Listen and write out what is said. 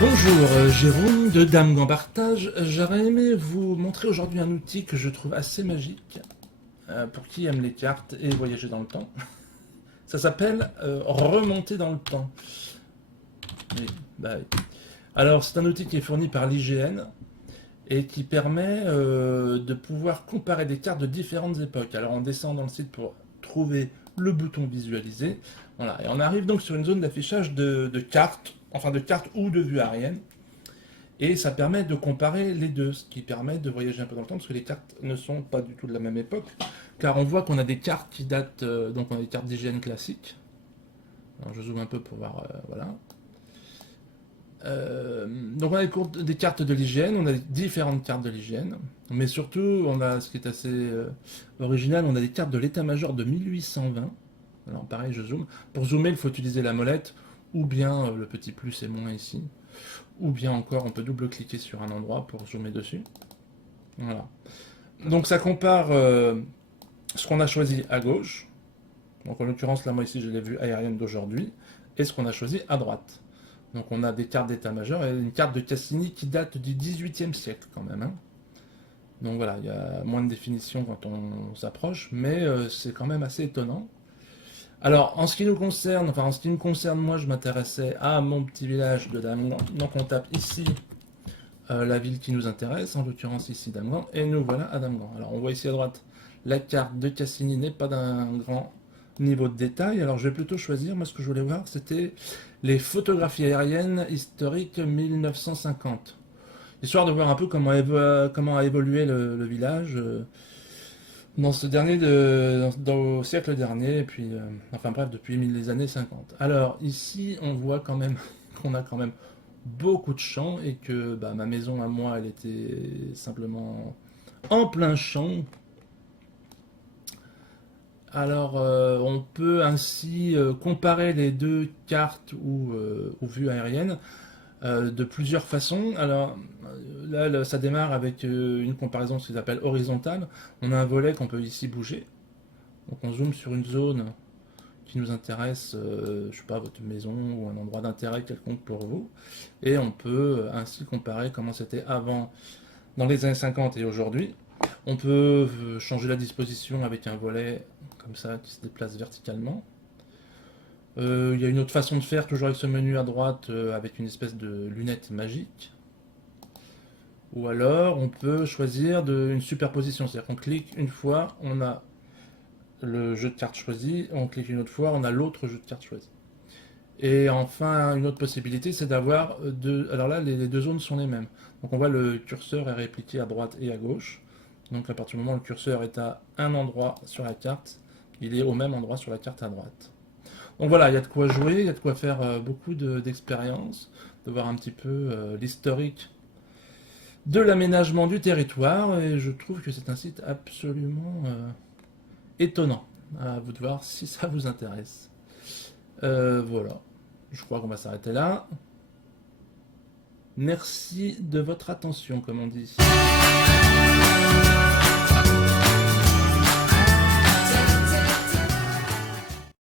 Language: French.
Bonjour, Jérôme de Dame Gambartage. J'aurais aimé vous montrer aujourd'hui un outil que je trouve assez magique pour qui aime les cartes et voyager dans le temps. Ça s'appelle Remonter dans le temps. Oui, bah oui. Alors, c'est un outil qui est fourni par l'IGN et qui permet de pouvoir comparer des cartes de différentes époques. Alors, on descend dans le site pour trouver le bouton visualiser. Voilà, et on arrive donc sur une zone d'affichage de cartes, enfin de cartes ou de vue aérienne. Et ça permet de comparer les deux, ce qui permet de voyager un peu dans le temps, parce que les cartes ne sont pas du tout de la même époque. Car on voit qu'on a des cartes qui datent, donc on a des cartes d'hygiène classiques. Alors je zoome un peu pour voir, voilà. Donc on a des cartes de l'hygiène, on a différentes cartes de l'hygiène, mais surtout on a ce qui est assez original, on a des cartes de l'état-major de 1820. Alors pareil, je zoome. Pour zoomer, il faut utiliser la molette ou bien le petit plus et moins ici. Ou bien encore, on peut double-cliquer sur un endroit pour zoomer dessus. Voilà. Donc ça compare ce qu'on a choisi à gauche. Donc en l'occurrence, là, moi ici, je l'ai vu aérienne d'aujourd'hui. Et ce qu'on a choisi à droite. Donc on a des cartes d'état-major et une carte de Cassini qui date du XVIIIe siècle quand même. Hein. Donc voilà, il y a moins de définition quand on s'approche, mais c'est quand même assez étonnant. Alors, en ce qui nous concerne, enfin en ce qui me concerne, moi je m'intéressais à mon petit village de Damglan. Donc on tape ici la ville qui nous intéresse, en l'occurrence ici Damglan, et nous voilà à Damglan. Alors on voit ici à droite, la carte de Cassini n'est pas d'un grand niveau de détail, alors je vais plutôt choisir, moi ce que je voulais voir c'était les photographies aériennes historiques 1950. Histoire de voir un peu comment a évolué le village dans ce dernier au siècle dernier, et puis enfin bref, depuis les années 50. Alors ici on voit quand même qu'on a quand même beaucoup de champs et que bah, ma maison à moi elle était simplement en plein champ. Alors on peut ainsi comparer les deux cartes ou vues aériennes de plusieurs façons. Alors là, ça démarre avec une comparaison qui s'appelle horizontale. On a un volet qu'on peut ici bouger. Donc on zoome sur une zone qui nous intéresse, je sais pas, votre maison ou un endroit d'intérêt quelconque pour vous. Et on peut ainsi comparer comment c'était avant, dans les années 50 et aujourd'hui. On peut changer la disposition avec un volet comme ça qui se déplace verticalement. Il y a une autre façon de faire, toujours avec ce menu à droite, avec une espèce de lunette magique. Ou alors, on peut choisir une superposition, c'est-à-dire qu'on clique une fois, on a le jeu de cartes choisi, on clique une autre fois, on a l'autre jeu de cartes choisi. Et enfin, une autre possibilité, c'est d'avoir deux... Alors là, les deux zones sont les mêmes. Donc on voit le curseur est répliqué à droite et à gauche. Donc à partir du moment où le curseur est à un endroit sur la carte, il est au même endroit sur la carte à droite. Donc voilà, il y a de quoi jouer, il y a de quoi faire beaucoup d'expérience, de voir un petit peu l'historique de l'aménagement du territoire, et je trouve que c'est un site absolument étonnant. À vous de voir si ça vous intéresse. Voilà, je crois qu'on va s'arrêter là. Merci de votre attention, comme on dit.